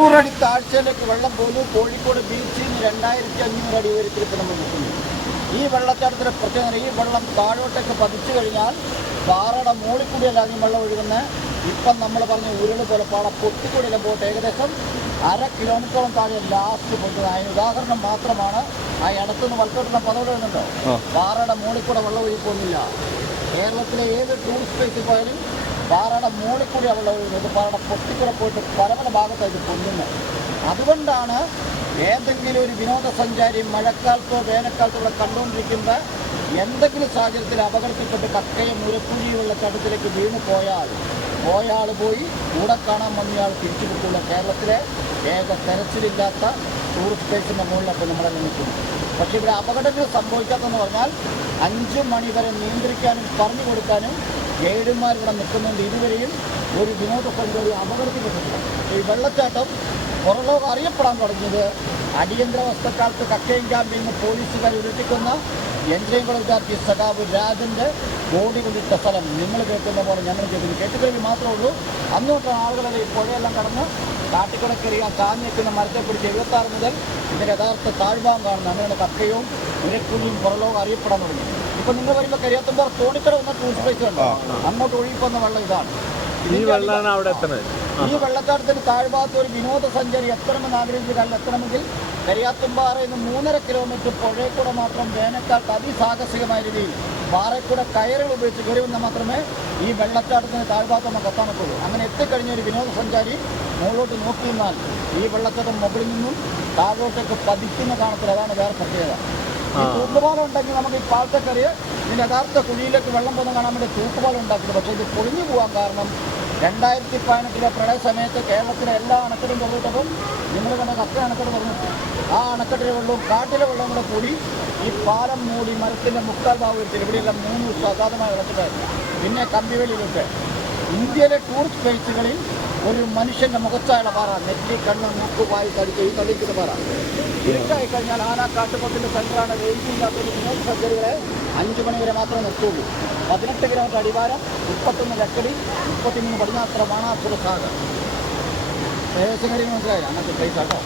100 അടി താഴ്ചയിലേക്ക് വെള്ളം പോന്നു. കോഴിക്കോട് ബീച്ചിൽ നിന്ന് 2500 അടി ഉയരത്തിൽ ഇപ്പോൾ നമ്മൾ നിൽക്കുന്നു. ഈ വെള്ളച്ചാട്ടത്തിൻ്റെ പ്രത്യേകത, ഈ വെള്ളം താഴോട്ടേക്ക് പതിച്ചു കഴിഞ്ഞാൽ പാറയുടെ മുകളിൽ കൂടിയല്ല അധികം വെള്ളം ഒഴുകുന്നത്. ഇപ്പം നമ്മൾ പറഞ്ഞ ഉരുള് പോലെ പാട പൊട്ടിക്കൂടിയില്ല പോട്ട് ഏകദേശം 1/2 കിലോമീറ്ററോളം താഴെ ലാസ്റ്റ് പൊട്ടുന്നത്. അതിന് ഉദാഹരണം മാത്രമാണ് ആ ഇടത്തുനിന്ന് വലത്തോട്ടുള്ള പദവി വരുന്നുണ്ടോ, പാറയുടെ മുകളിൽ കൂടെ വെള്ളം ഒഴുകി പോകുന്നില്ല. കേരളത്തിലെ ഏത് ടൂറിസ്റ്റ് പ്ലേസിൽ പോയാലും പാറയുടെ മുകളിൽ കൂടി വെള്ളം ഒഴുകുന്നത്. പാറയുടെ പൊട്ടിക്കൂടെ പോയിട്ട് പല പല ഭാഗത്താണ് ഇത് പൊങ്ങുന്നത്. അതുകൊണ്ടാണ് ഏതെങ്കിലും ഒരു വിനോദസഞ്ചാരി മഴക്കാലത്തോ വേനൽക്കാലത്തോ ഇവിടെ കണ്ടുകൊണ്ടിരിക്കുമ്പോൾ എന്തെങ്കിലും സാഹചര്യത്തിൽ അപകടത്തിൽപ്പെട്ട് കക്കയും മുരക്കുഴി വെള്ളച്ചാട്ടത്തിലേക്ക് വീണ് പോയാൽ പോയി കൂടെ കാണാൻ വന്നയാൾ തിരിച്ചു കിട്ടുള്ള കേരളത്തിലെ ഏക തെരച്ചിലില്ലാത്ത ടൂറിസ്റ്റ് പ്ലേസിൻ്റെ മുകളിലപ്പോൾ നമ്മളെല്ലാം നിൽക്കുന്നു. പക്ഷേ ഇവിടെ അപകടങ്ങൾ സംഭവിക്കാത്തെന്ന് പറഞ്ഞാൽ 5 മണി വരെ നിയന്ത്രിക്കാനും പറഞ്ഞു കൊടുക്കാനും ഗൈഡുമാർ ഇവിടെ നിൽക്കുന്നുണ്ട്. ഇതുവരെയും ഒരു വിനോദസഞ്ചാരി അപകടത്തിൽപ്പെട്ടിട്ടില്ല. ഈ വെള്ളച്ചാട്ടം പുറലോകം അറിയപ്പെടാൻ തുടങ്ങിയത് അടിയന്തരാവസ്ഥക്കാലത്ത് കക്കയം ക്യാമ്പിൽ നിന്ന് പോലീസുകാർ ഉരുട്ടിക്കുന്ന എൻജൈൻകുളം വിദ്യാർത്ഥി സഖാവ് രാജൻ്റെ ബോഡി കൊണ്ടിട്ട സ്ഥലം നിങ്ങൾ കേൾക്കുന്ന പോലെ ഞങ്ങൾ കേട്ടിക്കഴിഞ്ഞ് മാത്രമേ ഉള്ളൂ. അന്നോട്ടാണ് ആളുകളെ ഈ പുഴയെല്ലാം കടന്ന് കാട്ടിക്കുളക്കരി ആ കാഞ്ഞെത്തുന്ന മരത്തെ പിടിച്ച് 76 മുതൽ ഇതിൻ്റെ യഥാർത്ഥ താഴ്ഭാഗം കാണുന്നത്. അങ്ങനെയാണ് കക്കയും ഉരക്കുഴിയും പുറലോകം അറിയപ്പെടാൻ തുടങ്ങി. ഇപ്പം നിങ്ങൾ വരുമ്പോൾ കരിയാത്തുമ്പോൾ തോണിക്കട വന്ന ടൂറിസ്റ്റ് പ്ലേസ് ഉണ്ടോ, അങ്ങോട്ട് ഒഴുകിപ്പോന്ന വെള്ളം ഇതാണ്. ഈ വെള്ളച്ചാട്ടത്തിന് താഴ്ഭാഗത്ത് ഒരു വിനോദസഞ്ചാരി എത്തണമെന്ന് ആഗ്രഹിച്ചാൽ എത്തണമെങ്കിൽ കരിയാത്തുംപാറയിൽ നിന്ന് 3.5 കിലോമീറ്റർ പുഴയിൽ കൂടെ മാത്രം വേനൽക്കാലത്ത് അതിസാഹസികമായ രീതിയിൽ പാറയിൽ കയറുകൾ ഉപയോഗിച്ച് കയറി വന്നാൽ മാത്രമേ ഈ വെള്ളച്ചാട്ടത്തിന് താഴ്ഭാഗത്ത് നമുക്ക് എത്താൻ പറ്റുള്ളൂ. അങ്ങനെ എത്തിക്കഴിഞ്ഞ ഒരു വിനോദസഞ്ചാരി മുകളിലോട്ട് നോക്കി നിന്നാൽ ഈ വെള്ളച്ചാട്ടം മുകളിൽ നിന്നും താഴോട്ടേക്ക് പതിക്കുന്ന കാണത്തില്ല. അതാണ് വേറെ പ്രത്യേകത. ഈ തൂക്കുപാലം ഉണ്ടെങ്കിൽ നമുക്ക് ഈ പാലത്തേക്കറി ഇതിൻ്റെ യഥാർത്ഥ കുഴിയിലേക്ക് വെള്ളം പോകുന്ന കാണാൻ വേണ്ടി തൂക്കുപാലം ഉണ്ടാക്കുന്നത്. പക്ഷേ ഇത് പൊളിഞ്ഞു പോകാൻ കാരണം 2018 പ്രളയ സമയത്ത് കേരളത്തിലെ എല്ലാ അണക്കെട്ടും തുറന്നിട്ടപ്പോൾ നിങ്ങൾ കണ്ട കക്ക അണക്കെട്ട് തുറന്നിട്ടു. ആ അണക്കെട്ടിലെ വെള്ളവും കാട്ടിലെ വെള്ളവും കൂടെ കൂടി ഈ പാലം മൂടി മരത്തിൻ്റെ മുക്കാൽ ഭാഗത്തിൽ ഇവിടെയെല്ലാം 3 ദിവസം അസാധമായ വെള്ളത്തിലായിരുന്നു. പിന്നെ കമ്പിവേലിയിലൊക്കെ ഇന്ത്യയിലെ ടൂറിസ്റ്റ് പ്ലേസുകളിൽ ഒരു മനുഷ്യൻ്റെ മുഖച്ചായുള്ള പാറ, നെറ്റി കണ്ണ് മൂക്ക് വായി തടിക്കുക ഈ തടിക്കുന്ന പാറ. ഇരുട്ടായി കഴിഞ്ഞാൽ കാട്ടുപത്തിൻ്റെ സെൻറ്ററാണ്. റേഞ്ചില്ലാത്തൊരു വിനോദസഞ്ചാരികളെ 5 മണി വരെ മാത്രമേ നിർത്തുള്ളൂ. 18 കിലോമീറ്റർ അടിവാരം, 31 ലക്കടി, 33 പടിഞ്ഞാത്ര ബാണാസുര സാഗർ. ഏകദേശം കാര്യങ്ങൾ മനസ്സിലായി അങ്ങനത്തെ പ്ലേസ് ആട്ടോ.